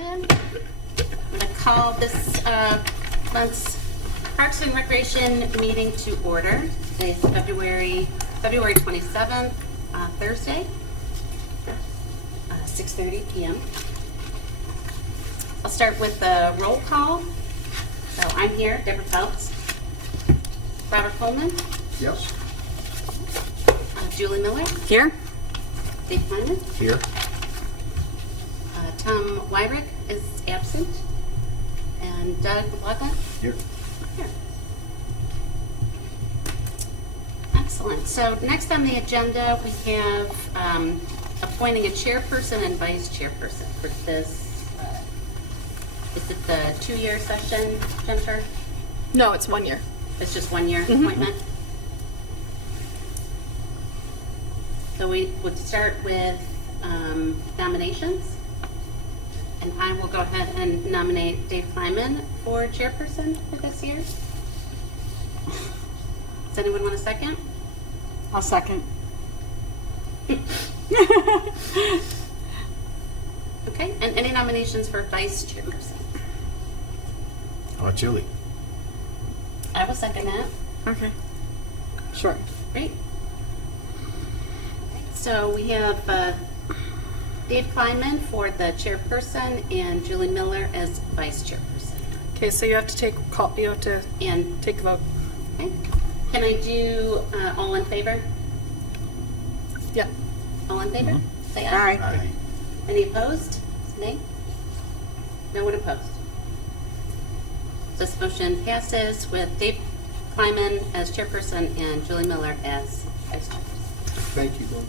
ahead. I'm going to call this month's Parks and Recreation meeting to order. Today's February 27th, Thursday, 6:30 p.m. I'll start with the roll call. So I'm here, Deborah Phelps, Robert Coleman, Yes. Julie Miller, Here? Dave Kleiman, Here. Tom Wyrick is absent, and Doug McLaughlin. Here. Here. Excellent. So next on the agenda, we have appointing a chairperson and vice chairperson for this. Is it the 2-year session, Jennifer? No, it's 1 year. It's just 1 year appointment? So we would start with nominations. And I will go ahead and nominate Dave Kleiman for chairperson for this year. Does anyone want a second? I'll second. Okay, and any nominations for vice chairperson? How about Julie? I will second that. Okay. Sure. Great. So we have Dave Kleiman for the chairperson and Julie Miller as vice chairperson. Okay, so you have to take And, take a vote. okay, can I do all in favor? Yeah. All in favor? Say aye. Aye. Any opposed? Nay? No one opposed. This motion passes with Dave Kleiman as chairperson and Julie Miller as vice chairperson. Thank you, Bill.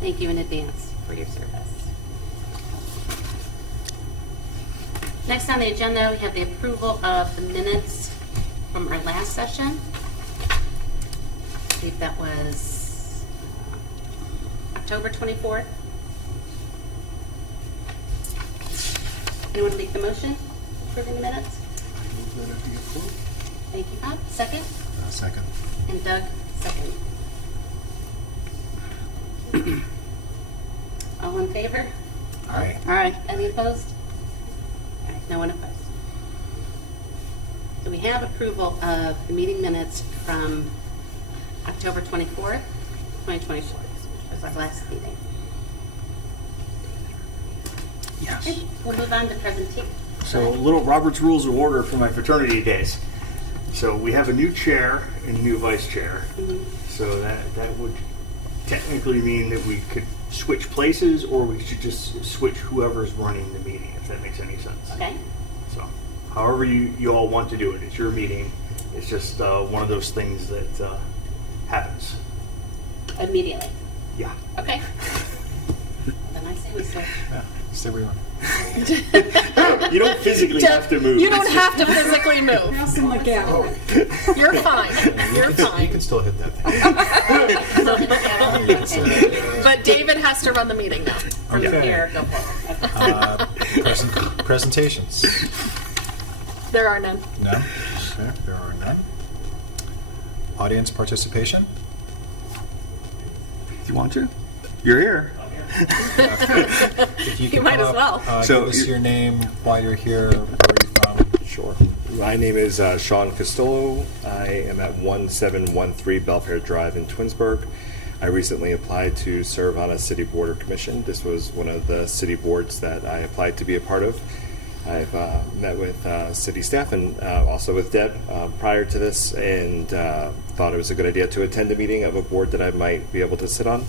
Thank you in advance for your service. Next on the agenda, we have the approval of the minutes from our last session. I believe that was October 24th. Anyone make the motion approving the minutes? Thank you, Bob. Second? Second. And Doug, second. All in favor? Aye. All right. Any opposed? All right, no one opposed. So we have approval of the meeting minutes from October 24th, 2024, which was our last meeting. Yes. Okay, we'll move on to presentation. So a little Robert's Rules of Order for my fraternity days. So we have a new chair and a new vice chair. So that would technically mean that we could switch places, or we should just switch whoever's running the meeting, if that makes any sense. Okay, So however you all want to do it, it's your meeting. It's just one of those things that happens. immediately. Yeah. Okay. Then I say we switch. Yeah. Stay where you are. You don't physically have to move. You don't have to physically move. You're fine. You're You fine. can still hit that thing. But David has to run the meeting now. From Okay. here, go forward. Presentations. There are none. None. Okay, there are none. Audience participation. Do you want to? You're here. If you You can might come as up, well. So give us you're- your name, why you're here, where are you from. Sure. My name is Sean Costello. I am at 1713 Belfair Drive in Twinsburg. I recently applied to serve on a city board or commission. This was one of the city boards that I applied to be a part of. I've met with city staff and also with Deb prior to this, and thought it was a good idea to attend a meeting of a board that I might be able to sit on.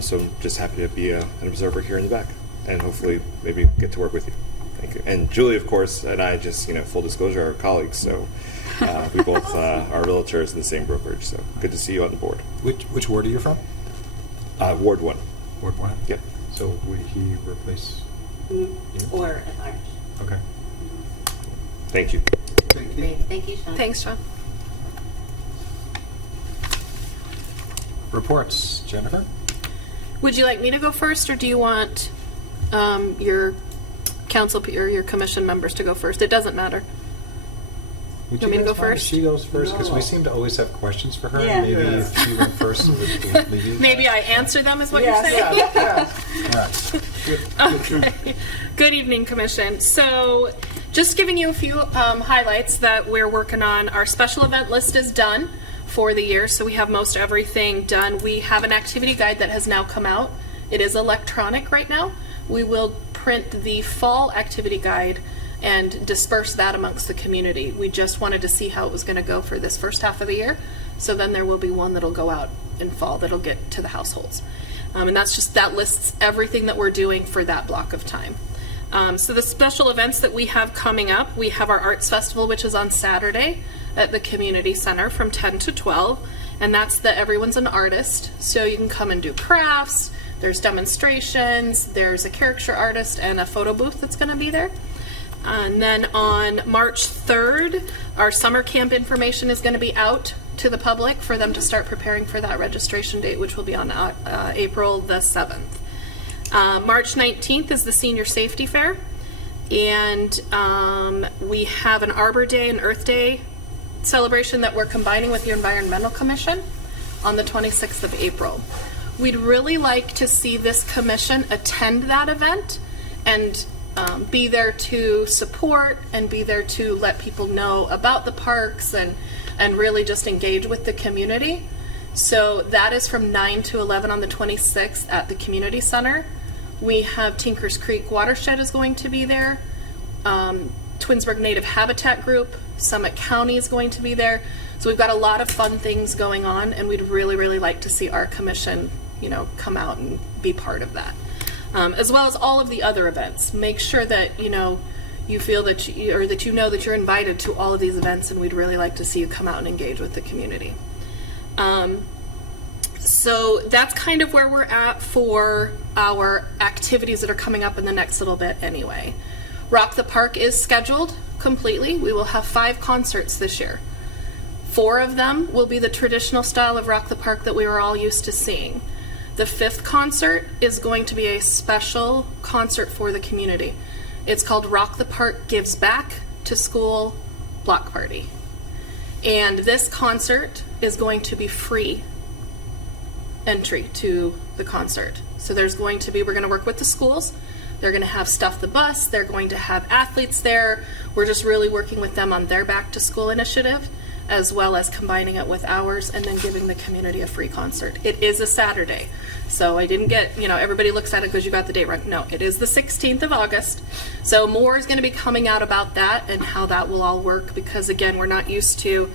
So I'm just happy to be an observer here in the back, and hopefully maybe get to work with you. Thank you. And Julie, of course, and I just, full disclosure, are colleagues, so we both are realtors in the same brokerage, so good to see you on the board. Which ward are you from? Ward 1. Ward 1? Yep. So would he replace you? Or at large. Okay. Thank you. Great, thank you, Sean. Thanks, Sean. Reports. Jennifer? Would you like me to go first, or do you want your council or your commission members to go first? It doesn't matter. Would You want me to guys go mind if first? She goes first because we No. seem to always have questions for her. Yeah. Maybe Yeah. if she went first, it would leave you. Maybe I answer them is what Yes. you're saying? Yeah. Okay. Good evening, Commission. So, just giving you a few highlights that we're working on. Our special event list is done for the year, so we have most everything done. We have an activity guide that has now come out. It is electronic right now. We will print the fall activity guide and disperse that amongst the community. We just wanted to see how it was going to go for this first half of the year. So then there will be one that'll go out in fall that'll get to the households. And that lists everything that we're doing for that block of time. So the special events that we have coming up, we have our Arts Festival, which is on Saturday at the Community Center from 10 to 12. And that's everyone's an artist. So you can come and do crafts, there's demonstrations, there's a caricature artist and a photo booth that's going to be there. And then on March 3rd, our summer camp information is going to be out to the public for them to start preparing for that registration date, which will be on April the 7th. March 19th is the Senior Safety Fair, and we have an Arbor Day and Earth Day celebration that we're combining with the Environmental Commission on the 26th of April. We'd really like to see this commission attend that event and be there to support and be there to let people know about the parks and really just engage with the community. So that is from 9 to 11 on the 26th at the Community Center. We have Tinkers Creek Watershed is going to be there. Twinsburg Native Habitat Group, Summit County is going to be there. So we've got a lot of fun things going on, and we'd really, really like to see our commission, come out and be part of that. As well as all of the other events. Make sure that, you feel that you know that you're invited to all of these events, and we'd really like to see you come out and engage with the community. So that's kind of where we're at for our activities that are coming up in the next little bit anyway. Rock the Park is scheduled completely. We will have 5 concerts this year. 4 of them will be the traditional style of Rock the Park that we were all used to seeing. The 5th concert is going to be a special concert for the community. It's called Rock the Park Gives Back to School Block Party. And this concert is going to be free entry to the concert. So we're going to work with the schools. They're going to have Stuff the Bus. They're going to have athletes there. We're just really working with them on their back to school initiative, as well as combining it with ours and then giving the community a free concert. It is a Saturday. So I didn't get, everybody looks at it because you got the date right. No, it is the 16th of August. So more is going to be coming out about that and how that will all work, because again, we're not used to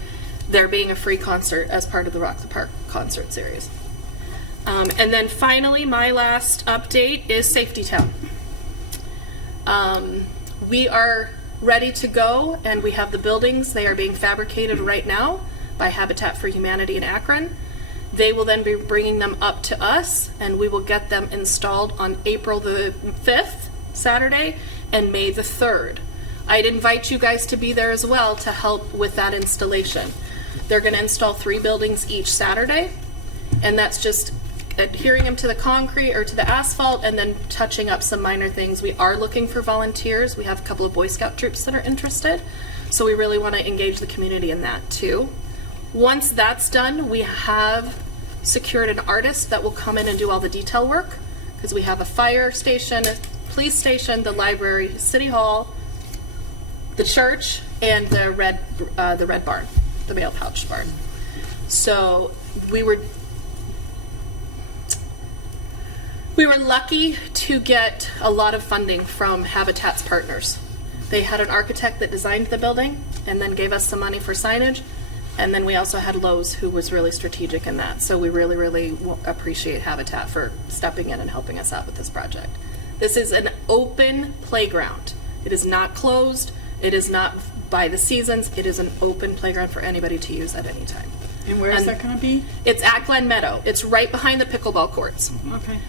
there being a free concert as part of the Rock the Park concert series. And then finally, my last update is Safety Town. We are ready to go, and we have the buildings. They are being fabricated right now by Habitat for Humanity in Akron. They will then be bringing them up to us, and we will get them installed on April the 5th, Saturday, and May the 3rd. I'd invite you guys to be there as well to help with that installation. They're going to install 3 buildings each Saturday, and that's just adhering them to the concrete or to the asphalt and then touching up some minor things. We are looking for volunteers. We have a couple of Boy Scout troops that are interested, so we really want to engage the community in that too. Once that's done, we have secured an artist that will come in and do all the detail work, because we have a fire station, a police station, the library, city hall, the church, and the red barn, the mail pouch barn. So we were lucky to get a lot of funding from Habitat's partners. They had an architect that designed the building and then gave us some money for signage. And then we also had Lowe's, who was really strategic in that. So we really, really appreciate Habitat for stepping in and helping us out with this project. This is an open playground. It is not closed. It is not by the seasons. It is an open playground for anybody to use at any time. And where is that going to be? It's at Glen Meadow. It's right behind the pickleball courts. Okay.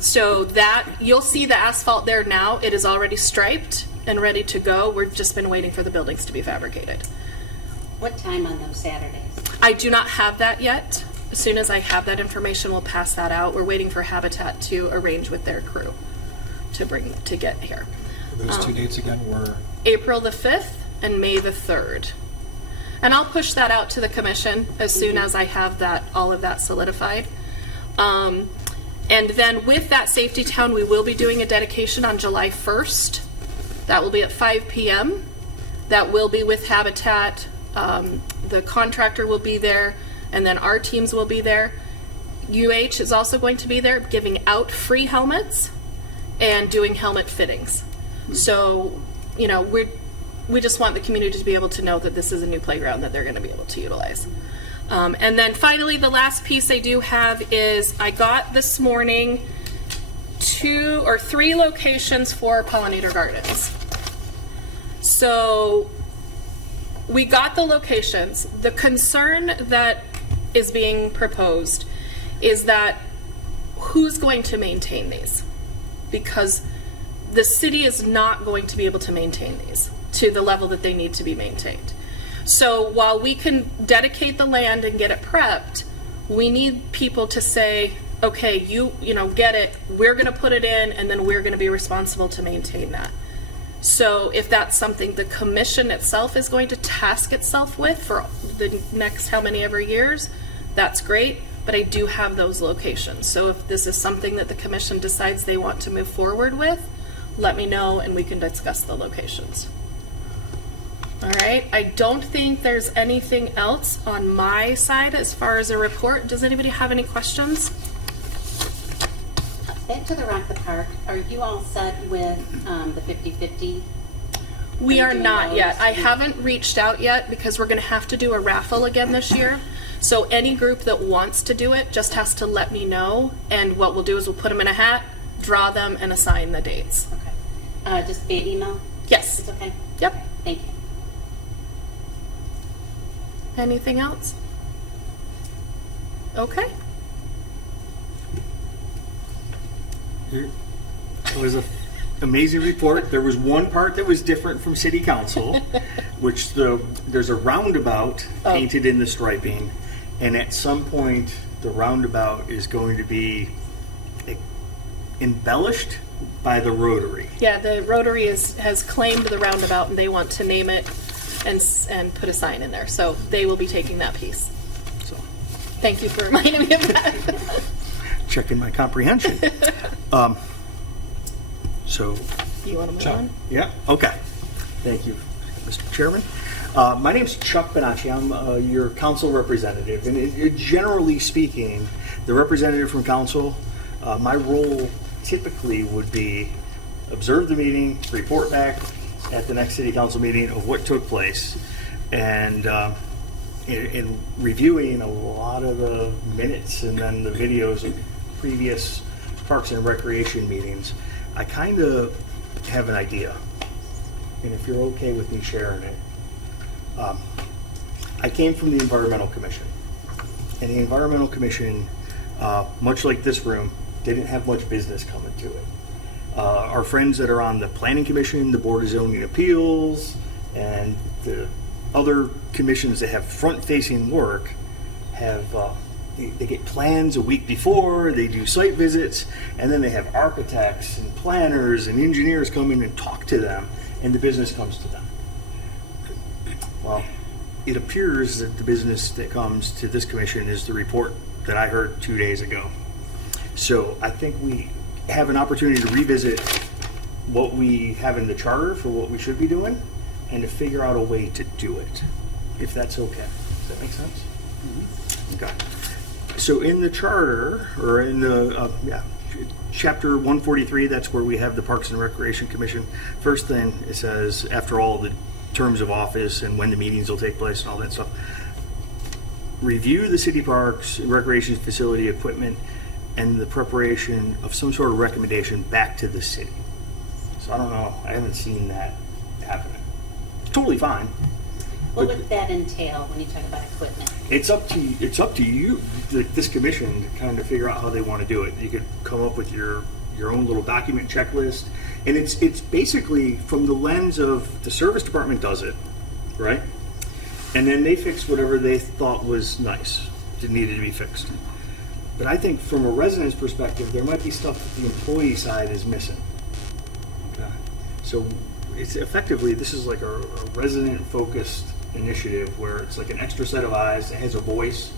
So that, you'll see the asphalt there now. It is already striped and ready to go. We've just been waiting for the buildings to be fabricated. What time on those Saturdays? I do not have that yet. As soon as I have that information, we'll pass that out. We're waiting for Habitat to arrange with their crew to get here. Those 2 dates again were April the 5th and May the 3rd. And I'll push that out to the commission as soon as I have that, all of that solidified. And then with that safety town, we will be doing a dedication on July 1st. That will be at 5 p.m. That will be with Habitat. The contractor will be there, and then our teams will be there. UH is also going to be there giving out free helmets and doing helmet fittings. So, you know, we just want the community to be able to know that this is a new playground that they're going to be able to utilize. And then finally, the last piece I do have is I got this morning 2 or 3 locations for pollinator gardens. So we got the locations. The concern that is being proposed is that who's going to maintain these? Because the city is not going to be able to maintain these to the level that they need to be maintained. So while we can dedicate the land and get it prepped, we need people to say, okay, you know, get it, we're going to put it in, and then we're going to be responsible to maintain that. So if that's something the commission itself is going to task itself with for the next how many ever years, that's great, but I do have those locations. So if this is something that the commission decides they want to move forward with, let me know and we can discuss the locations. All right, I don't think there's anything else on my side as far as a report. Does anybody have any questions? Back to the Rock the Park, are you all set with the 50/50? We are doing not yet. those? I haven't reached out yet because we're going to have to do a raffle again this year. So any group that wants to do it just has to let me know. And what we'll do is we'll put them in a hat, draw them, and assign the dates. Okay. Just via email? Yes. It's okay? Yep. Okay, thank you. Anything else? Okay. It was an amazing report. There was one part that was different from city council, which there's a roundabout painted in the striping, and at some point the roundabout is going to be embellished by the Rotary. Yeah, the Rotary has claimed the roundabout and they want to name it and put a sign in there. So they will be taking that piece. So Thank you for reminding me of that. checking my comprehension. So You want to move on? yeah, okay. Thank you, Mr. Chairman. My name's Chuck Bonacci. I'm your council representative. And generally speaking, the representative from council, my role typically would be observe the meeting, report back at the next city council meeting of what took place, and in reviewing a lot of the minutes and then the videos of previous Parks and Recreation meetings, I kind of have an idea. And if you're okay with me sharing it, I came from the Environmental Commission. And the Environmental Commission, much like this room, didn't have much business coming to it. Our friends that are on the Planning Commission, the Board of Zoning Appeals, and the other commissions that have front-facing work have they get plans a week before, they do site visits, and then they have architects and planners and engineers come in and talk to them, and the business comes to them. Well, it appears that the business that comes to this commission is the report that I heard 2 days ago. So I think we have an opportunity to revisit what we have in the charter for what we should be doing and to figure out a way to do it, if that's okay. Does that make sense? Mm-hmm. Okay. So in the charter, or in the, chapter 143, that's where we have the Parks and Recreation Commission. First thing, it says, after all the terms of office and when the meetings will take place and all that stuff, review the city parks, recreation facility equipment, and the preparation of some sort of recommendation back to the city. So I don't know, I haven't seen that happening. It's totally fine. What would that entail when you talk about equipment? It's up to you, this commission, to kind of figure out how they want to do it. You could come up with your own little document checklist, and it's basically from the lens of the service department does it, right? And then they fix whatever they thought was nice, that needed to be fixed. But I think from a resident's perspective, there might be stuff that the employee side is missing. Okay. So it's effectively, this is like a resident-focused initiative where it's like an extra set of eyes that has a voice,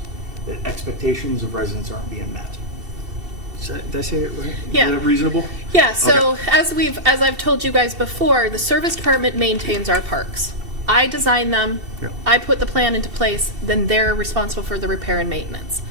that expectations of residents aren't being met. Did I say it right? Yeah. Is that reasonable? Yeah, so as I've told you guys before, the service department maintains our parks. I design them, Yep. I put the plan into place, then they're responsible for the repair and maintenance.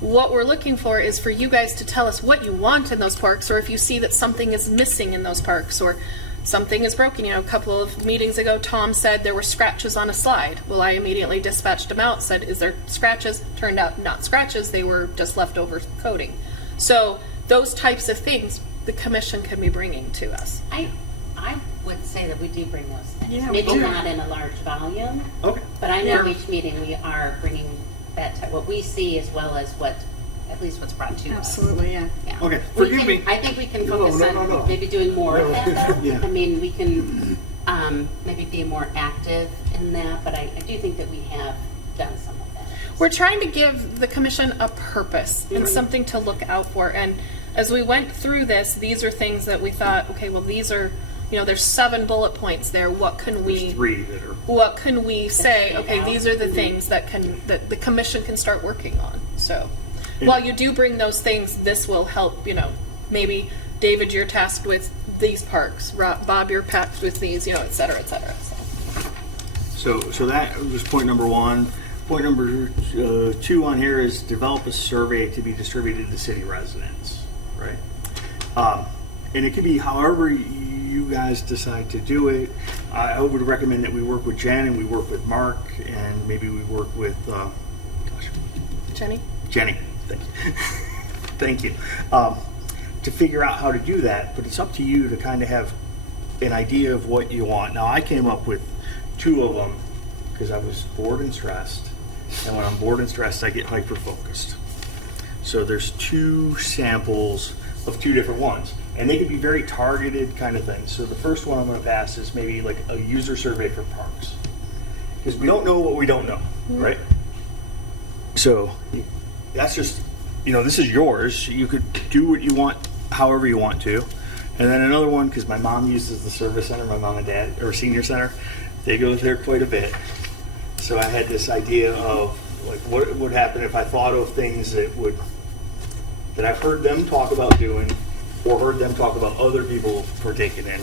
What we're looking for is for you guys to tell us what you want in those parks, or if you see that something is missing in those parks, or something is broken. You know, a couple of meetings ago, Tom said there were scratches on a slide. Well, I immediately dispatched him out, said, is there scratches? Turned out not scratches, they were just leftover coating. So those types of things the commission can be bringing to us. I would say that we do bring those things. Yeah, we Maybe do. not in a large volume, Okay. but I know Yeah. each meeting we are bringing what we see as well as at least what's brought to us. Absolutely, yeah. Yeah. Okay, We forgive can- me. I think we can No, focus no. on maybe doing more of that, though. Yeah. I mean, we can maybe be more active in that, but I do think that we have done some of that. We're trying to give the commission a purpose and something to look out for. And as we went through this, these are things that we thought, okay, well, these are, you know, there's 7 bullet points there. What can we, Three that are. what can we say? stand Okay, out. these are the things that the commission can start working on. So while you do bring those things, this will help, you know, maybe David, you're tasked with these parks, Bob, you're tasked with these, you know, et cetera, et cetera. So. So that was point number 1. Point number 2 on here is develop a survey to be distributed to city residents, right? And it could be however you guys decide to do it. I would recommend that we work with Jen and we work with Mark and maybe we work with, Jenny? Jenny. Thank you. Thank you. To figure out how to do that, but it's up to you to kind of have an idea of what you want. Now, I came up with 2 of them because I was bored and stressed. And when I'm bored and stressed, I get hyper-focused. So there's 2 samples of 2 different ones. And they could be very targeted kind of things. So the first one I'm going to pass is maybe like a user survey for parks. Because we don't know what we don't know, right? So that's just, you know, this is yours. You could do what you want, however you want to. And then another one, because my mom uses the service center, my mom and dad, or senior center, they go there quite a bit. So I had this idea of like what would happen if I thought of things that I've heard them talk about doing, or heard them talk about other people partaking in.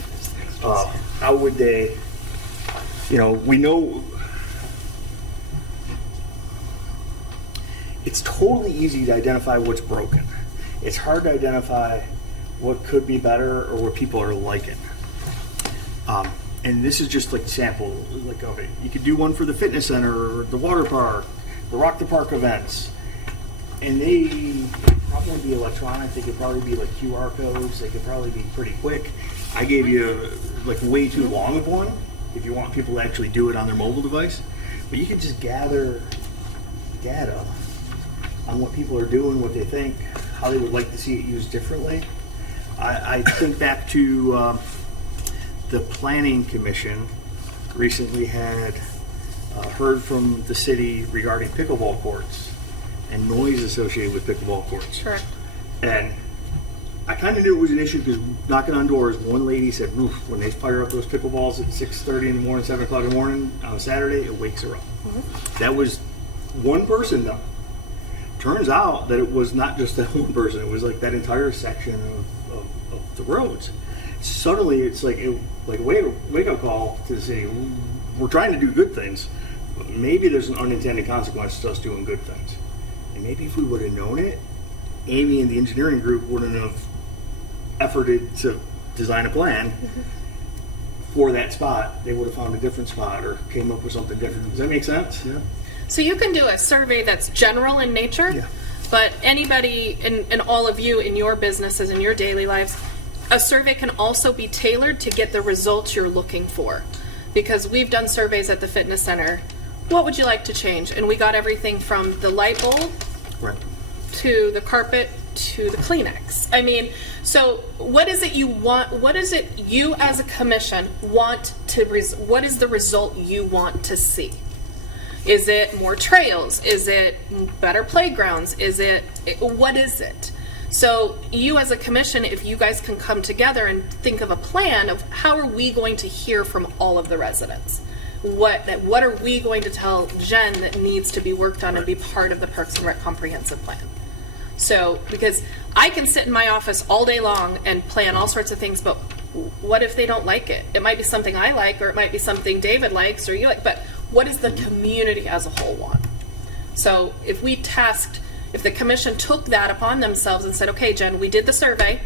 How would they? You know, we know it's totally easy to identify what's broken. It's hard to identify what could be better or what people are liking. And this is just like sample like of it. You could do one for the fitness center or the water park, the Rock the Park events. And they probably be electronic. They could probably be like QR codes. They could probably be pretty quick. I gave you like way too long of one if you want people to actually do it on their mobile device. But you could just gather data on what people are doing, what they think, how they would like to see it used differently. I think back to the Planning Commission recently had heard from the city regarding pickleball courts and noise associated with pickleball courts. Sure. And I kind of knew it was an issue because knocking on doors, one lady said, "Oof, when they fire up those pickleballs at 6:30 in the morning, 7 o'clock in the morning on a Saturday, it wakes her up." That was one person though. Turns out that it was not just that one person. It was like that entire section of the roads. Suddenly, it's like a wake-up call to the city. We're trying to do good things, but maybe there's an unintended consequence to us doing good things. And maybe if we would have known it, Amy and the engineering group wouldn't have efforted to design a plan for that spot. They would have found a different spot or came up with something different. Does that make sense? Yeah. So you can do a survey that's general in nature, Yeah. but anybody and all of you in your businesses, in your daily lives, a survey can also be tailored to get the results you're looking for. Because we've done surveys at the fitness center. What would you like to change? And we got everything from the light bulb Right. to the carpet to the Kleenex. I mean, so what is it you want? What is it you as a commission want to, what is the result you want to see? Is it more trails? Is it better playgrounds? What is it? So you as a commission, if you guys can come together and think of a plan of how are we going to hear from all of the residents? what are we going to tell Jen that needs to be worked on and be part of the Parks and Rec comprehensive plan? So, because I can sit in my office all day long and plan all sorts of things, but what if they don't like it? It might be something I like, or it might be something David likes, or you like, but what does the community as a whole want? So if the commission took that upon themselves and said, okay, Jen, we did the survey,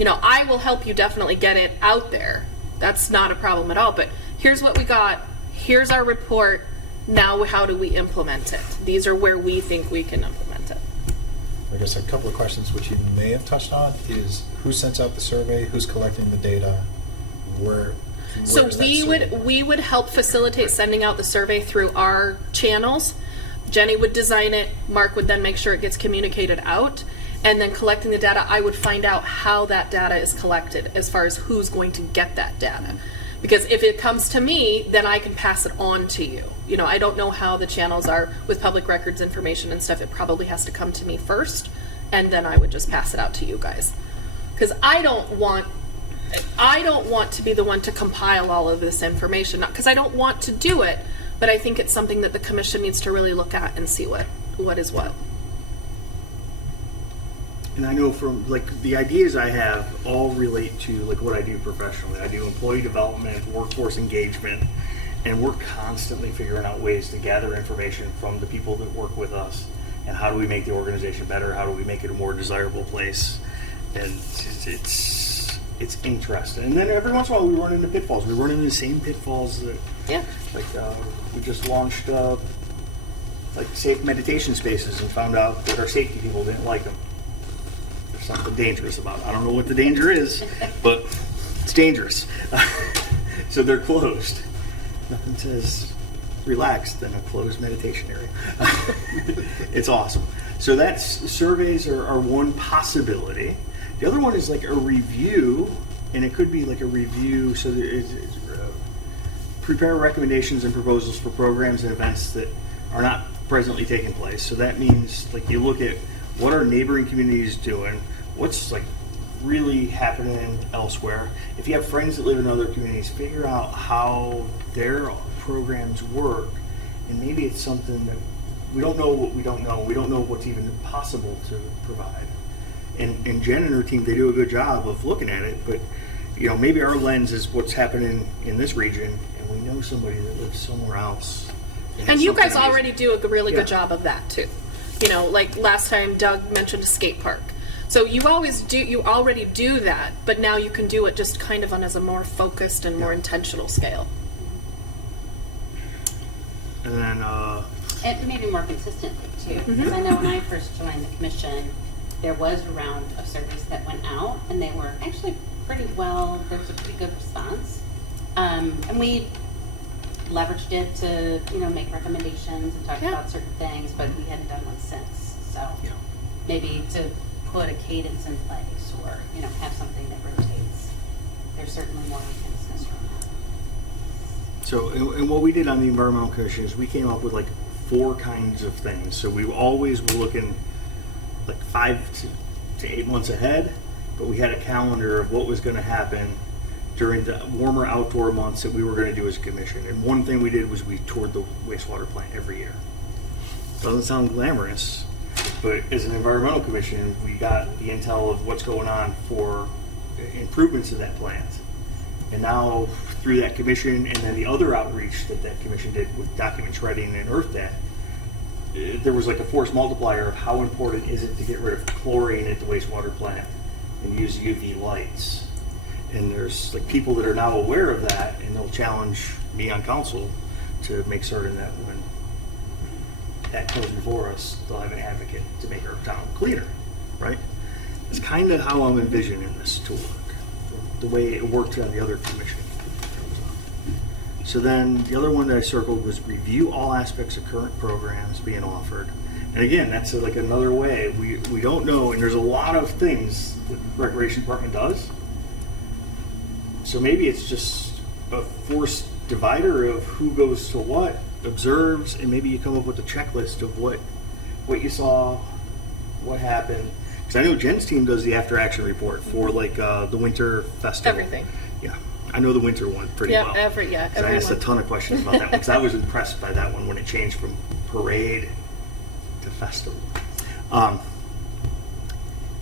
I will help you definitely get it out there. That's not a problem at all, but here's what we got, here's our report, now how do we implement it? These are where we think we can implement it. I guess a couple of questions which you may have touched on is who sends out the survey, who's collecting the data, where So is that survey? we would help facilitate sending out the survey through our channels. Jenny would design it, Mark would then make sure it gets communicated out, and then collecting the data, I would find out how that data is collected as far as who's going to get that data. Because if it comes to me, then I can pass it on to you. I don't know how the channels are with public records information and stuff. It probably has to come to me first, and then I would just pass it out to you guys. Because I don't want to be the one to compile all of this information, not because I don't want to do it, but I think it's something that the commission needs to really look at and see what is what. And I know from the ideas I have all relate to what I do professionally. I do employee development, workforce engagement, and we're constantly figuring out ways to gather information from the people that work with us. And how do we make the organization better? How do we make it a more desirable place? And it's interesting. And then every once in a while we run into pitfalls. We run into the same pitfalls that we just launched safe meditation spaces and found out that our safety people didn't like them. There's something dangerous about it. I don't know what the danger is, but it's dangerous. So they're closed. Nothing says relaxed than a closed meditation area. It's awesome. So surveys are one possibility. The other one is a review, and it could be a review. So prepare recommendations and proposals for programs and events that are not presently taking place. So that means you look at what are neighboring communities doing, what's really happening elsewhere. If you have friends that live in other communities, figure out how their programs work, and maybe it's something that we don't know what we don't know. We don't know what's even possible to provide. And Jen and her team, they do a good job of looking at it, but maybe our lens is what's happening in this region, and we know somebody that lives somewhere else. And you guys something already do a really Yeah. good job of that too. Last time Doug mentioned a skate park. So you already do that, but now you can do it just kind of on as a more focused and more intentional scale. And then And maybe more consistently too, because I know when I first joined the commission, there was a round of surveys that went out, and they were actually there was a pretty good response. And we leveraged it to, make recommendations and talk about certain things, but we hadn't done one since. So maybe to put a cadence in place, or, have something that rotates. There's certainly more intenseness from that. So, and what we did on the Environmental Commission is we came up with 4 kinds of things. So we always were looking 5 to 8 months ahead, but we had a calendar of what was going to happen during the warmer outdoor months that we were going to do as a commission. And one thing we did was we toured the wastewater plant every year. Doesn't sound glamorous, but as an environmental commission, we got the intel of what's going on for improvements to that plant. And now through that commission and then the other outreach that commission did with document shredding and Earth Day, there was a force multiplier of how important is it to get rid of chlorine at the wastewater plant and use UV lights. And there's people that are now aware of that, and they'll challenge me on council to make certain that when that comes before us, they'll have an advocate to make our town cleaner, right? It's kind of how I'm envisioning this to work, the way it worked on the other commission. So then the other one that I circled was review all aspects of current programs being offered. And again, that's another way. We don't know, and there's a lot of things that the Recreation Department does. So maybe it's just a forced divider of who goes to what, observes, and maybe you come up with a checklist of what you saw, what happened. Because I know Jen's team does the after action report for the winter festival. Everything. Yeah, I know the winter one pretty Yeah, well. every I asked a one. ton of questions about that one because I was impressed by that one when it changed from parade to festival. And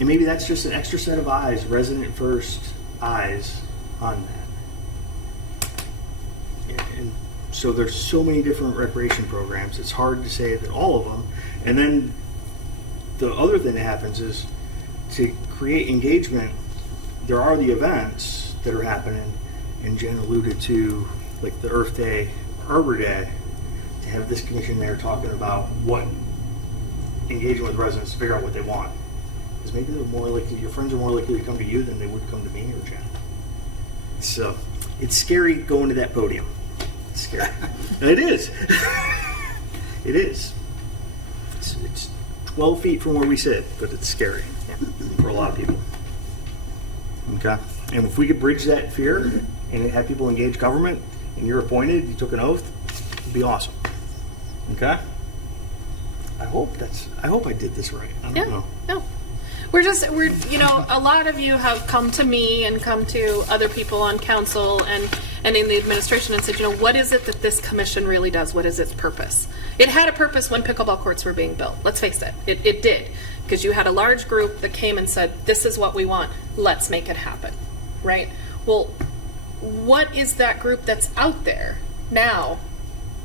maybe that's just an extra set of eyes, resident first eyes on that. And so there's so many different recreation programs. It's hard to say that all of them. And then the other thing that happens is to create engagement, there are the events that are happening, and Jen alluded to like the Earth Day, Arbor Day, to have this commission there talking about what engaging with residents to figure out what they want. Because maybe they're more likely, your friends are more likely to come to you than they would come to me or Jen. So it's scary going to that podium. It's scary. And it is. It is. It's 12 feet from where we sit, but it's scary for a lot of people. Okay. And if we could bridge that fear and have people engage government, and you're appointed, you took an oath, it'd be awesome. Okay. I hope I did this right. I don't know. No. We're, a lot of you have come to me and come to other people on council and in the administration and said, what is it that this commission really does? What is its purpose? It had a purpose when pickleball courts were being built. Let's face it. It did. Because you had a large group that came and said, this is what we want. Let's make it happen. Right? Well, what is that group that's out there now?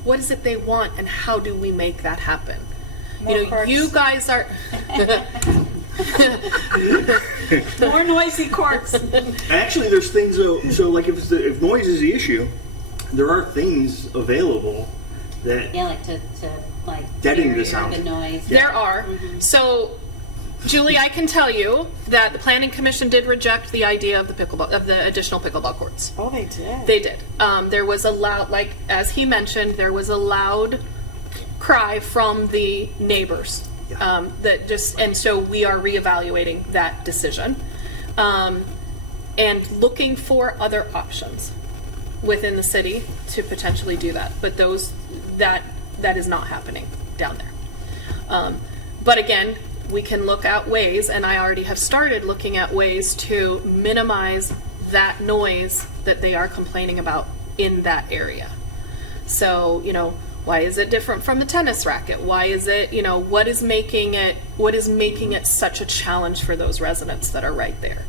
What is it they want and how do we make that happen? You guys are... More noisy courts. Actually, there's things though. So, like, if noise is the issue, there are things available that Yeah, like to deaden the barrier sound. the noise. There are. So, Julie, I can tell you that the Planning Commission did reject the idea of the additional pickleball courts. Oh, they did. They did. There was a loud, like as he mentioned, there was a loud cry from the neighbors. Yeah. And so we are reevaluating that decision, and looking for other options within the city to potentially do that. But that is not happening down there. But again, we can look at ways, and I already have started looking at ways to minimize that noise that they are complaining about in that area. So, why is it different from the tennis racket? Why is it, what is making it such a challenge for those residents that are right there?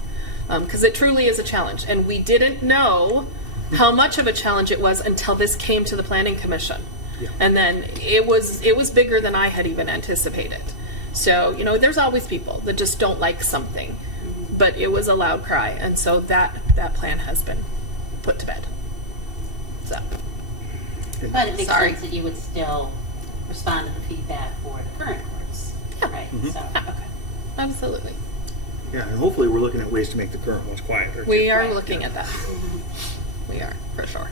Because it truly is a challenge. And we didn't know how much of a challenge it was until this came to the Planning Commission. Yeah. And then it was bigger than I had even anticipated. So, there's always people that just don't like something. But it was a loud cry. And so that plan has been put to bed. So. But it makes Sorry. sense that you would still respond to the feedback for the current courts, right? So, okay. Absolutely. Yeah, and hopefully we're looking at ways to make the current ones quieter. We too. are looking at that. We are, for sure.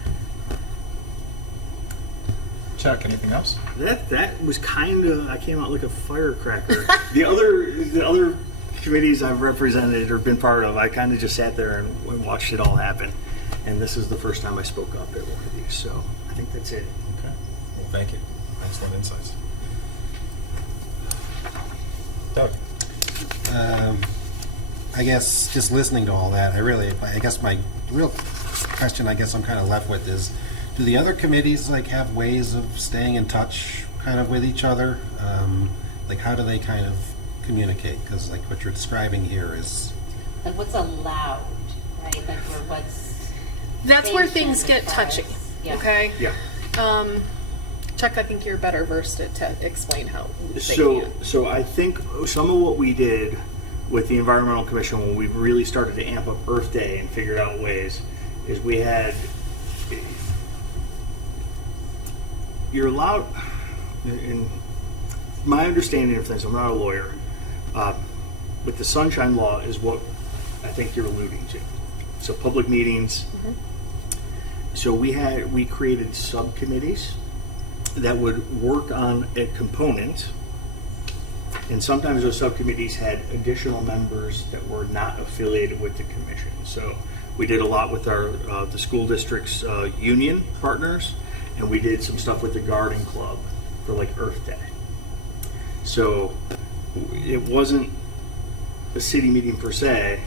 Chuck, anything else? That was kind of, I came out like a firecracker. the other committees I've represented or been part of, I kind of just sat there and watched it all happen. And this is the first time I spoke up at one of these, so I think that's it. Okay. Well, thank you. Excellent insights. Doug? I guess just listening to all that, I guess my real question I'm kind of left with is, do the other committees have ways of staying in touch kind of with each other? How do they kind of communicate? Because what you're describing here is... Like what's allowed, right? That's where safe things and get as touchy. far as- yeah. Okay? Yeah. Chuck, I think you're better versed to explain how they So, can. so I think some of what we did with the Environmental Commission when we really started to amp up Earth Day and figured out ways is we had, you're allowed, in my understanding of things, I'm not a lawyer, but the Sunshine Law is what I think you're alluding to. So public meetings. So we created subcommittees that would work on a component, and sometimes those subcommittees had additional members that were not affiliated with the commission. So we did a lot with our the school district's union partners, and we did some stuff with the garden club for Earth Day. So it wasn't a city meeting per se,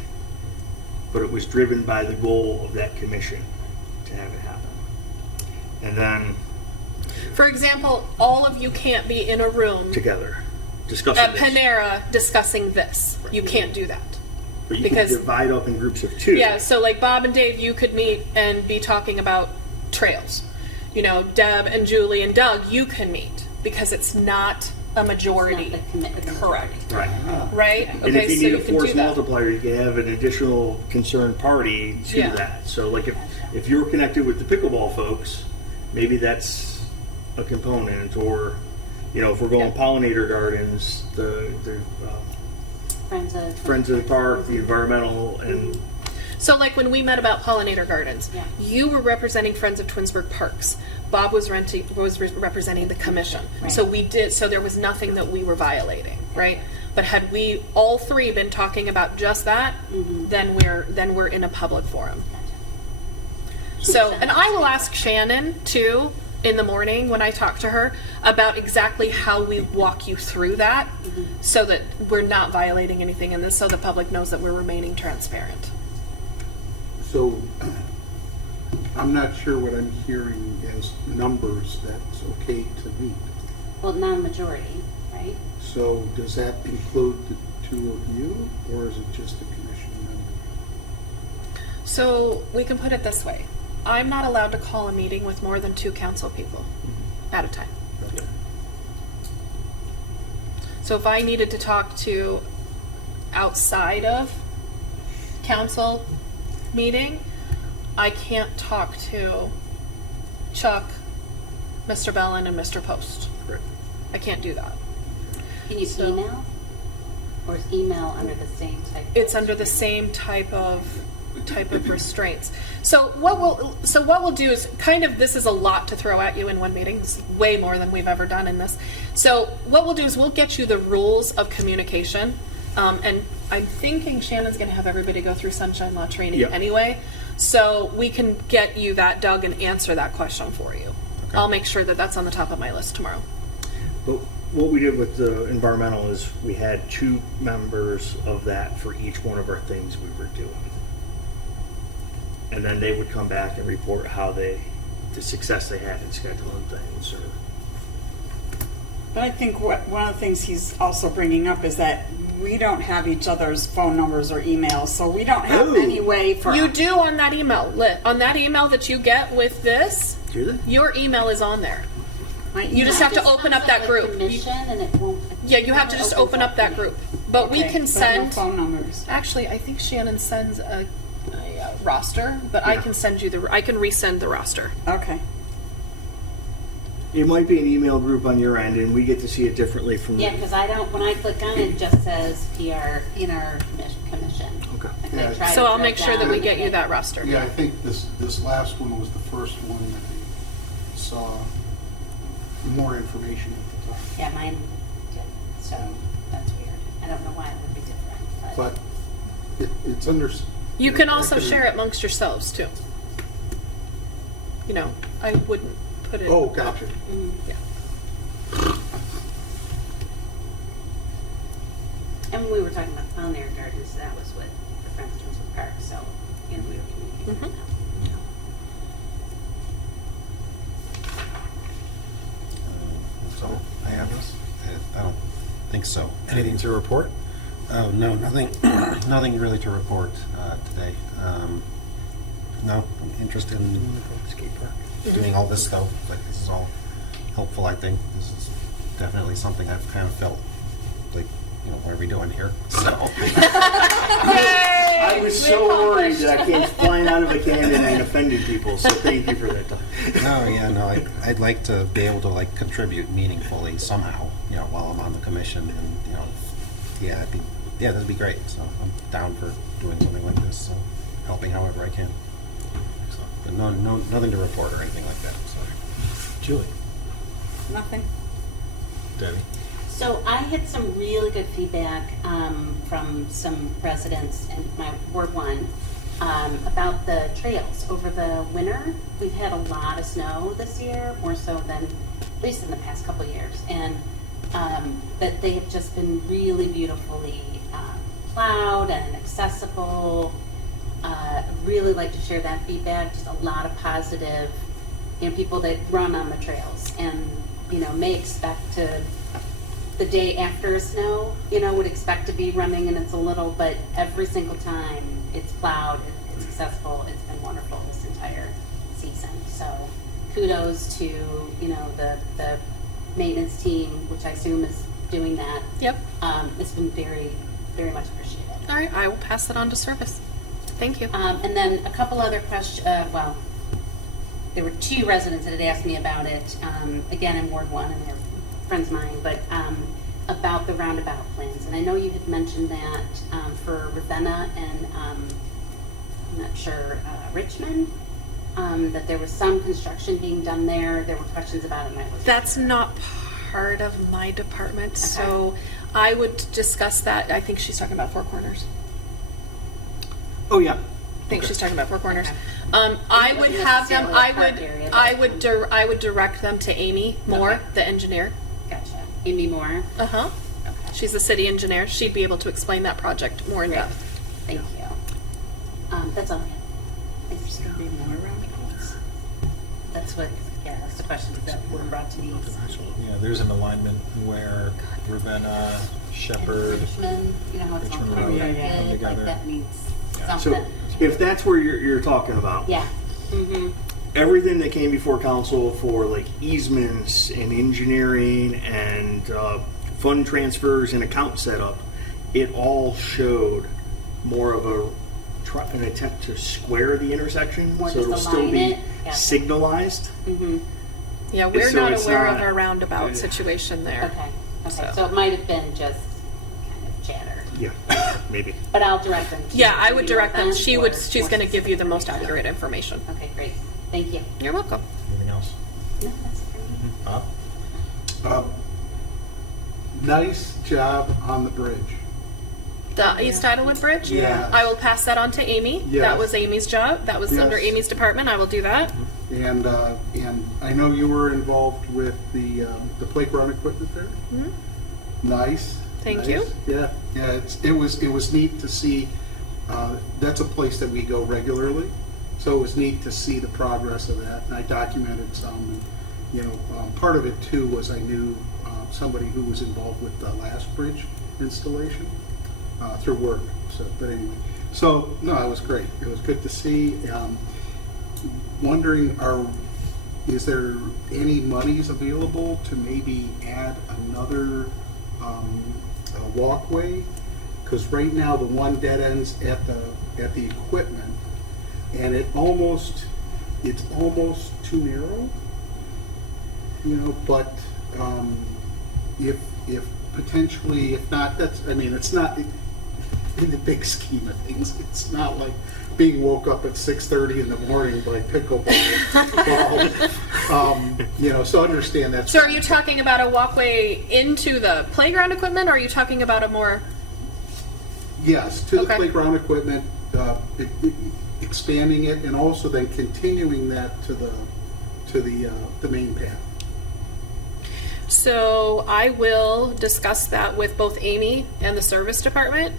but it was driven by the goal of that commission. to have it happen. And then For example, all of you can't be in a room together, discussing at this. Panera discussing this. You can't do that. But you because- can divide up in groups of 2. Yeah, so like Bob and Dave, you could meet and be talking about trails. You know, Deb and Julie and Doug, you can meet because it's not a majority. Not the commitment. Correct. Right. Right? And if you so need a can force do that. multiplier, you can have an additional concerned party to Yeah. that. So like if you're connected with the pickleball folks, maybe that's a component. Or, you know, if we're going Yeah. pollinator gardens, the Friends of the Park, the environmental, and So like when we met about pollinator gardens, Yeah. you were representing Friends of Twinsburg Parks. Bob was representing the commission. Right. So we did. So there was nothing that we were violating, right? But had we all three been talking about just that, then we're in a public forum. So, and I will ask Shannon too in the morning when I talk to her about exactly how we walk you through that, so that we're not violating anything in this, so the public knows that we're remaining transparent. So I'm not sure what I'm hearing as numbers that's okay to meet. Well, non-majority, right? So does that include the 2 of you, or is it just the commission members? So we can put it this way. I'm not allowed to call a meeting with more than 2 council people at a time. So if I needed to talk to outside of council meeting, I can't talk to Chuck, Mr. Bellin, and Mr. Post. Correct. I can't do that. Can you So- email? Or is email under the same type? It's under the same type of restraints. So what we'll do is kind of, this is a lot to throw at you in one meeting. It's way more than we've ever done in this. So what we'll do is we'll get you the rules of communication, and I'm thinking Shannon's going to have everybody go through sunshine law training Yeah. anyway, so we can get you that, Doug, and answer that question for you. Okay. I'll make sure that that's on the top of my list tomorrow. But what we did with the environmental is we had 2 members of that for each one of our things we were doing. And then they would come back and report how the success they had in scheduling things. Or But I think one of the things he's also bringing up is that we don't have each other's phone numbers or emails, so we don't have Oh. any way for... You do on that email. On that email that you get with this, do they? your email is on there. My You just email- have to open up that group. Commission and it won't. Yeah, you have to just open up that group. But we Okay, can but no send, phone numbers. actually, I think Shannon sends a roster, but I Yeah. can send you I can resend the roster. Okay. It might be an email group on your end, and we get to see it differently from Yeah, the. because I don't, when I click on it, it just says PR, inner commission. Okay. Like I Yeah. tried So to I'll drill make sure that down we and get you get- that roster. Yeah, I think this last one was the first one that I saw more information at the time. Yeah, mine did, so that's weird. I don't know why it would be different, but. But it's under... You can also I can- share it amongst yourselves too. You know, I wouldn't put it. Oh, gotcha. Yeah. And we were talking about pollinator gardens, that was with the Friends of Twinsburg Park, so, you know, we were communicating that. So I have this? I don't think so. Anything to report? Oh, no, nothing, nothing really to report today. No, I'm interested in Skate park. doing all this though. Like, this is all helpful, I think. This is definitely something I've kind of felt like, you know, what are we doing here? So, I was so worried that I came flying out of a cannon and offended people. So thank you for that, Doug. I'd like to be able to like contribute meaningfully somehow, you know, while I'm on the commission, and you know, that'd be great. So I'm down for doing something like this, so helping however I can. So, but nothing to report or anything like that. So. Julie? Nothing. Debbie? So I had some really good feedback from some residents in my Ward 1 about the trails over the winter. We've had a lot of snow this year, more so than at least in the past couple of years, and but they have just been really beautifully plowed and accessible. Really like to share that feedback, just a lot of positive, people that run on the trails and, may expect to, the day after a snow, would expect to be running and it's a little, but every single time it's plowed, it's successful, it's been wonderful this entire season. So kudos to, the maintenance team, which I assume is doing that. Yep. It's been very, very much appreciated. All right, I will pass that on to service. Thank you. And then a couple other questions, there were 2 residents that had asked me about it, again in Ward 1, and they're friends of mine, but about the roundabout plans. And I know you had mentioned that for Ravenna and I'm not sure, Richmond, that there was some construction being done there. There were questions about it, and I was That's not part of my department, so I would discuss that. I think she's talking about Four Corners. Oh, yeah. I think she's talking about Four Corners. Okay. I would have them. Necessarily a park area, but- I would direct them to Amy Moore, Okay. the engineer. Gotcha. Amy Moore. Uh-huh. Okay. She's the city engineer. She'd be able to explain that project more in Great. depth. Thank you. That's all I have. There's gonna be more roundabouts. That's what, that's the questions that were brought to me. Yeah, there's an alignment where Ravenna, Shepherd, Richmond, how it's all Richmond Road connected, come together. like that needs Yeah. So something. if that's where you're talking about, Yeah. Mm-hmm. everything that came before council for like easements and engineering and fund transfers and account setup, it all showed more of an attempt to square the intersection, More so it'll just still align be it. Gotcha. signalized. Mm-hmm. Yeah, we're So not it's aware not- of a roundabout situation there. Okay. So it might have been just kind of chatter, Yeah, maybe. but I'll direct them. to Yeah, I you would direct them. then, She's or going to give you the most specific. accurate information. Okay, great. Thank you. You're welcome. Anything else? No, that's it for me. Bob? Nice job on the bridge. The East Idlewood Bridge? Yes. I will pass that on to Amy. Yes. That was Amy's job. That was under Yes. Amy's department. I will do that. And I know you were involved with the playground equipment there. Nice. Thank nice. you. Yeah, it was neat to see. That's a place that we go regularly, so it was neat to see the progress of that. And I documented some. And, part of it too was I knew somebody who was involved with the last bridge installation through work. So, but anyway, so no, it was great. It was good to see. Wondering, is there any monies available to maybe add another walkway? Because right now the one dead ends at the equipment, and it's almost too narrow. But if potentially, if not, it's not in the big scheme of things. It's not like being woke up at 6:30 in the morning by pickleball. So understand that. So are you talking about a walkway into the playground equipment, or are you talking about a more... Yes, to the Okay. playground equipment, expanding it, and also then continuing that to the main path. So I will discuss that with both Amy and the service department.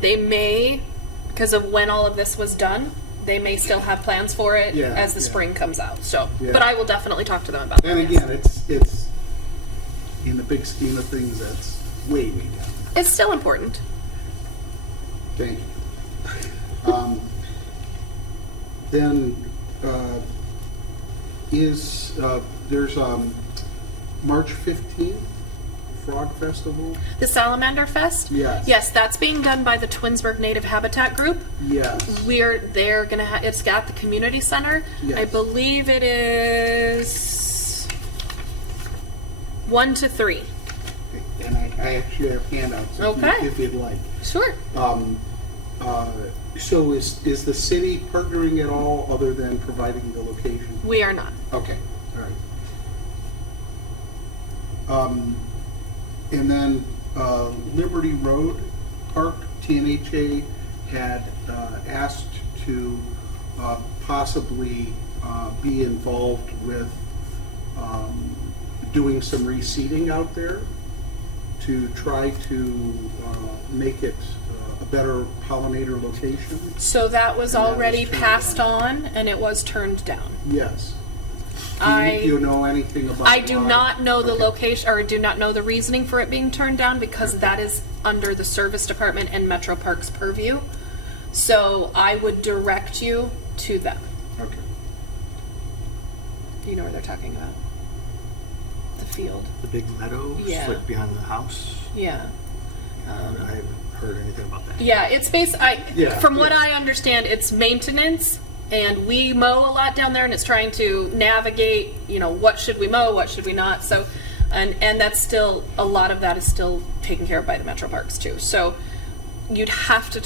They may, because of when all of this was done, they may still have plans for it Yeah, as the yeah. spring comes out. So, Yeah. but I will definitely talk to them about that. And yes. again, it's in the big scheme of things, that's way down. It's still important. Thank you. Then there's March 15th, Frog Festival? The Salamander Fest? Yes. Yes, that's being done by the Twinsburg Native Habitat Group. Yes. They're gonna it's at the community center. Yes. I believe it is 1 to 3. And I actually have handouts Okay. if you'd like. Sure. So is the city partnering at all other than providing the location? We are not. Okay, all right. And then Liberty Road Park, TNHA had asked to possibly be involved with doing some reseeding out there to try to make it a better pollinator location? So that was And that was already turned passed down. on, and it was turned down. Yes. I- Do you know anything about I do why? not know the Okay. location, or do not know the reasoning for it being turned down, because that is under the service department and Metro Parks purview. So I would direct you to them. Okay. Do you know where they're talking about? The field. The big meadows, Yeah. like behind the house. Yeah. I haven't heard anything about that. Yeah, it's Yeah, from what yeah. I understand, it's maintenance, and we mow a lot down there, and it's trying to navigate, what should we mow, what should we not. So, and that's still, a lot of that is still taken care of by the Metro Parks too. So you'd have to,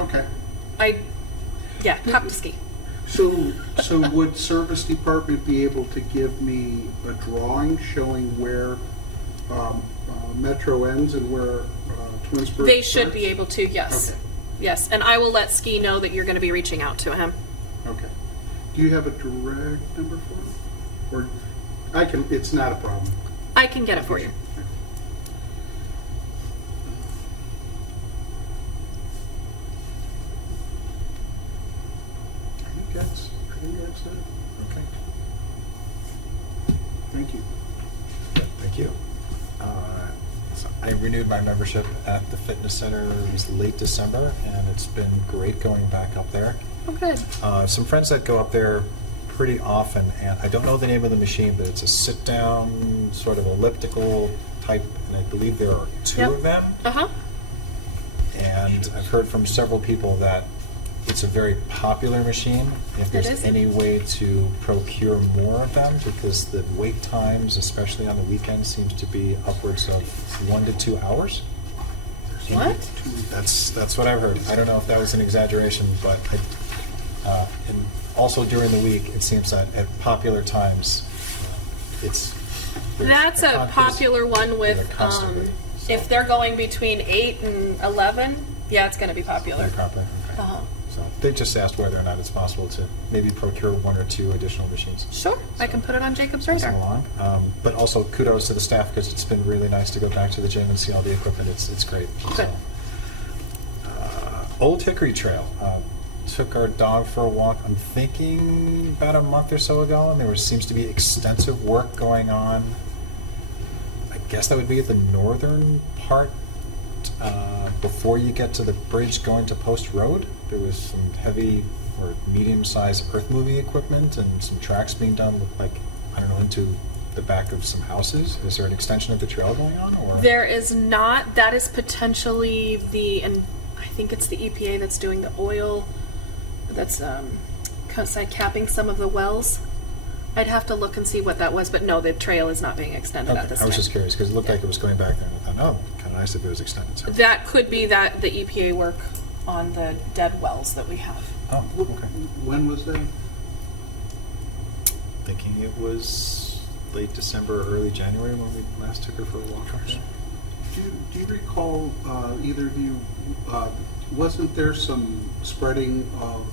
Okay. talk to Ski. So would service department be able to give me a drawing showing where Metro ends and where Twinsburg They should starts? be able to, yes. Okay. Yes, and I will let Ski know that you're going to be reaching out to him. Okay. Do you have a direct number for him? Or it's not a problem. I can get it for you. I think that's it. Okay. Thank you. Thank you. So I renewed my membership at the fitness center. It was late December, and it's been great going back up there. Oh, good. Some friends that go up there pretty often, and I don't know the name of the machine, but it's a sit-down, sort of elliptical type, and I believe there are two Yep. of them. Uh-huh. And I've heard from several people that it's a very popular machine. If It there's is. any way to procure more of them, because the wait times, especially on the weekends, seems to be upwards of 1 to 2 hours. What? That's what I've heard. I don't know if that was an exaggeration, but and also during the week, it seems that at popular times, it's That's a popular one with, constantly, so. if they're going between 8 and 11, yeah, it's going to be popular. They're popular. Okay. Uh-huh. So they just asked whether or not it's possible to maybe procure 1 or 2 additional machines. Sure, I can put it on Jacob's Moves radar. along. But also kudos to the staff, because it's been really nice to go back to the gym and see all the equipment. It's great. Good. So, Old Hickory Trail. Took our dog for a walk. I'm thinking about a month or so ago, and there seems to be extensive work going on. I guess that would be at the northern part before you get to the bridge going to Post Road. There was some heavy or medium-sized earth-moving equipment and some tracks being done, look like, I don't know, into the back of some houses. Is there an extension of the trail going on, or? There is not. That is potentially and I think it's the EPA that's doing the oil, that's capping some of the wells. I'd have to look and see what that was, but no, the trail is not being extended at Okay, this I time. was just curious, because it looked like it was going back there, and I thought, oh, kind of nice if it was extended. So. That could be the EPA work on the dead wells that we have. Oh, okay. When was that? Thinking it was late December, early January when we last took her for a walk. Do you recall, either of you, wasn't there some spreading of,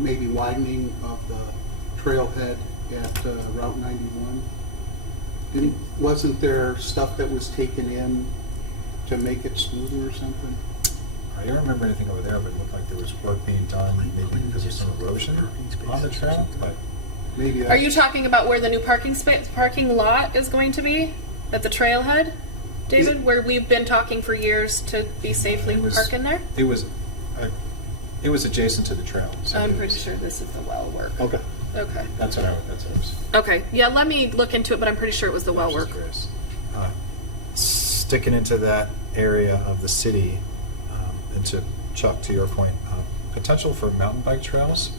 maybe widening of the trailhead at Route 91? Wasn't there stuff that was taken in to make it smoother or something? I don't remember anything over there, but it looked like there was work being done, maybe because of some erosion on the trail. But Maybe that. Are you talking about where the new parking lot is going to be at the trailhead, David? Where we've been talking for years to be safely It was- parking there? it was adjacent to the trail. So I'm it pretty was- sure this is the well work. Okay, Okay. that's what I was. Okay. Yeah, let me look into it, but I'm pretty sure it was the well I was work. just curious. Sticking into that area of the city, and to Chuck, to your point, potential for mountain bike trails.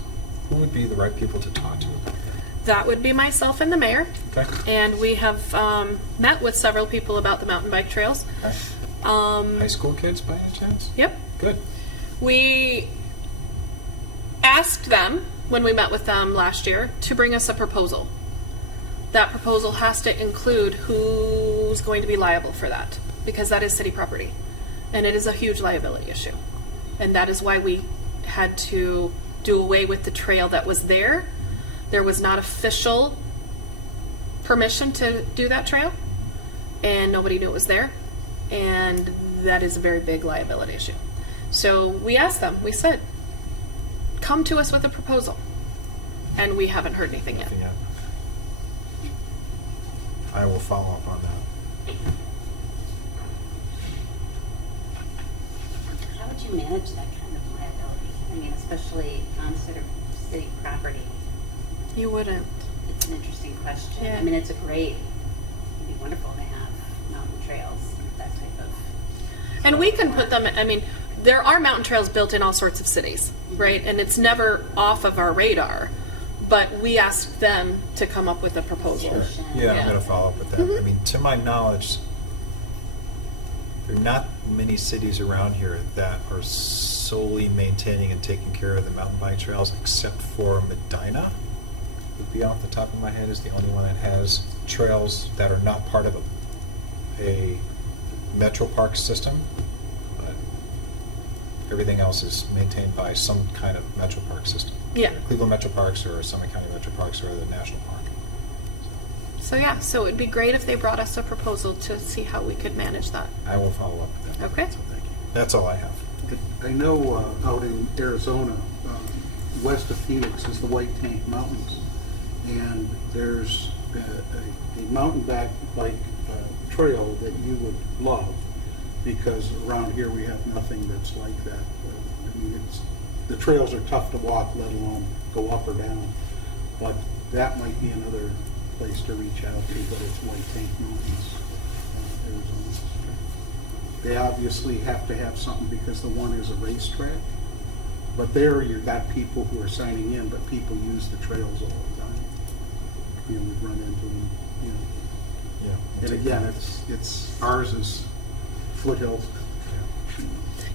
Who would be the right people to talk to about that? That would be myself and the mayor. Okay. And we have met with several people about the mountain bike trails. High school kids, by any chance? Yep. Good. We asked them, when we met with them last year, to bring us a proposal. That proposal has to include who's going to be liable for that, because that is city property. And it is a huge liability issue. And that is why we had to do away with the trail that was there. There was not official permission to do that trail, and nobody knew it was there. And that is a very big liability issue. So we asked them, we said, come to us with a proposal. And we haven't heard anything yet. Yeah. I will follow up on that. How would you manage that kind of liability? I mean, especially on sort of city property. You wouldn't. It's an interesting question. Yeah. I mean, it's a great, it'd be wonderful to have mountain trails, that type of. And we can put them, I mean, there are mountain trails built in all sorts of cities, right? And it's never off of our radar. But we asked them to come up with a proposal. Solution. Yeah, I'm Yeah. going to follow up with that. I mean, to my knowledge, there are not many cities around here that are solely maintaining and taking care of the mountain bike trails, except for Medina. Would be off the top of my head is the only one that has trails that are not part of a metro park system. But everything else is maintained by some kind of metro park system. Yeah. Cleveland Metro Parks or Summit County Metro Parks or the National Park. So yeah, so it'd be great if they brought us a proposal to see how we could manage that. I will follow up with that. Okay. So thank you. That's all I have. I know out in Arizona, west of Phoenix is the White Tank Mountains. And there's a mountain bike trail that you would love, because around here we have nothing that's like that. I mean, the trails are tough to walk, let alone go up or down. But that might be another place to reach out to, but it's White Tank Mountains, Arizona. They obviously have to have something because the one is a racetrack. But there you've got people who are signing in, but people use the trails all the time. You know, we run into them, you know. Yeah. And again, it's ours is foothills.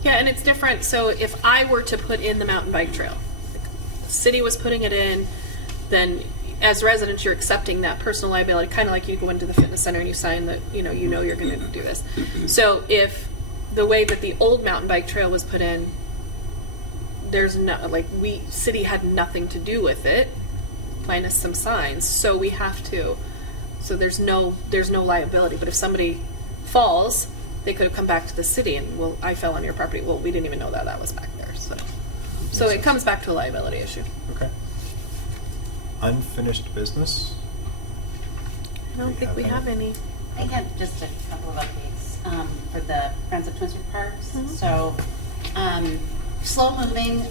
Yeah, and it's different. So if I were to put in the mountain bike trail, the city was putting it in, then as residents you're accepting that personal liability, kind of like you go into the fitness center and you sign that you know you're going to do this. So if the way that the old mountain bike trail was put in, there's no city had nothing to do with it, minus some signs. So we have to. So there's no liability. But if somebody falls, they could have come back to the city and, well, I fell on your property. Well, we didn't even know that was back there. So it comes back to a liability issue. Okay. Unfinished business? I don't think we have any. I have just a couple of updates for the Friends of Twinsburg Parks. Mm-hmm. So, slow moving,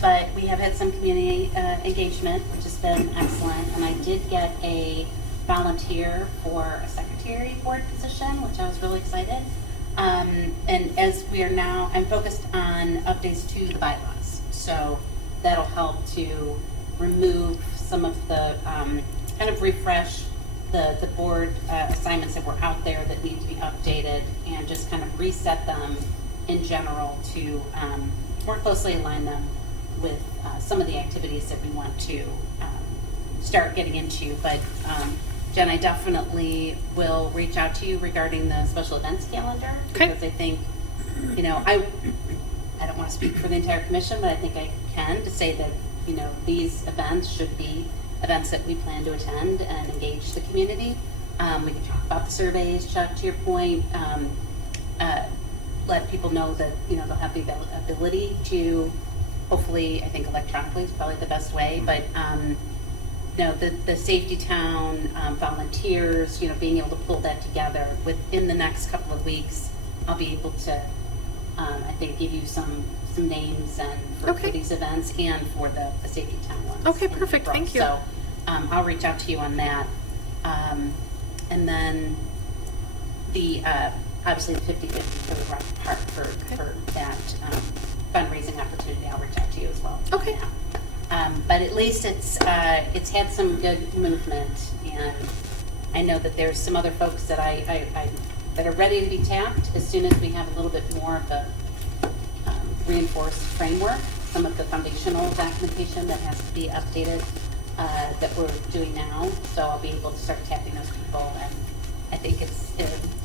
but we have had some community engagement, which has been excellent. And I did get a volunteer for a secretary board position, which I was really excited. And as we are now, I'm focused on updates to the bylaws. So that'll help to remove some of the, kind of refresh the board assignments that were out there that need to be updated, and just kind of reset them in general to more closely align them with some of the activities that we want to start getting into. But Jen, I definitely will reach out to you regarding the special events calendar. Okay. Because I think, you know, I don't want to speak for the entire commission, but I think I can to say that, you know, these events should be events that we plan to attend and engage the community. We can talk about the surveys, Chuck, to your point. Let people know that, you know, they'll have the ability to, hopefully, I think electronically is probably the best way, but you know, the safety town, volunteers, you know, being able to pull that together within the next couple of weeks, I'll be able to, I think, give you some names and for these events and for the safety town ones. Okay, in perfect. April. Thank you. So I'll reach out to you on that. And then the, obviously the 50/50 for the Rock Park for that fundraising opportunity, I'll reach out to you as well. Okay. But at least it's had some good movement, and I know that there's some other folks that that are ready to be tapped as soon as we have a little bit more of the reinforced framework, some of the foundational documentation that has to be updated that we're doing now. So I'll be able to start tapping those people, and I think it's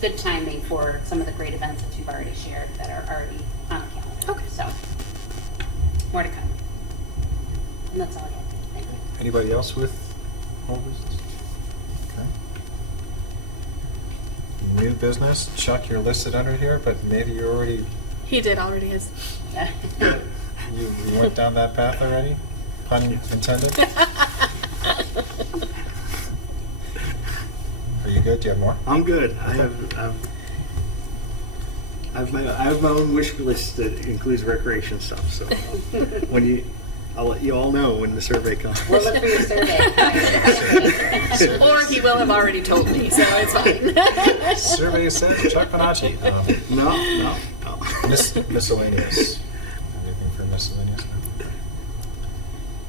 good timing for some of the great events that you've already shared that are already on the calendar. Okay. So more to come. And that's all I have. Thank you. Anybody else with old business? Okay. New business, Chuck, you're listed under here, but maybe you already He did already. His. You went down that path already? Pun intended? Are you good? Do you have more? I'm good. I have my own wish list that includes recreation stuff. So I'll let you all know when the survey comes. We'll look for your survey. Or he will have already told me, so it's fine. Survey says Chuck Panacci. No. Miscellaneous. Anything for miscellaneous?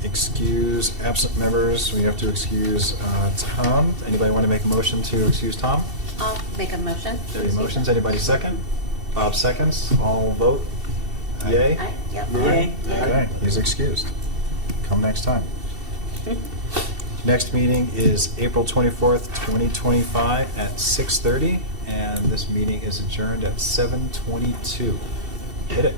Excuse absent members. We have to excuse Tom. Anybody want to make a motion to excuse Tom? I'll make a motion. Any motions? Anybody second? Bob seconds. All vote. Yay? Yep. Yay. Okay, he's excused. Come next time. Next meeting is April 24th, 2025 at 6:30, and this meeting is adjourned at 7:22. Hit it.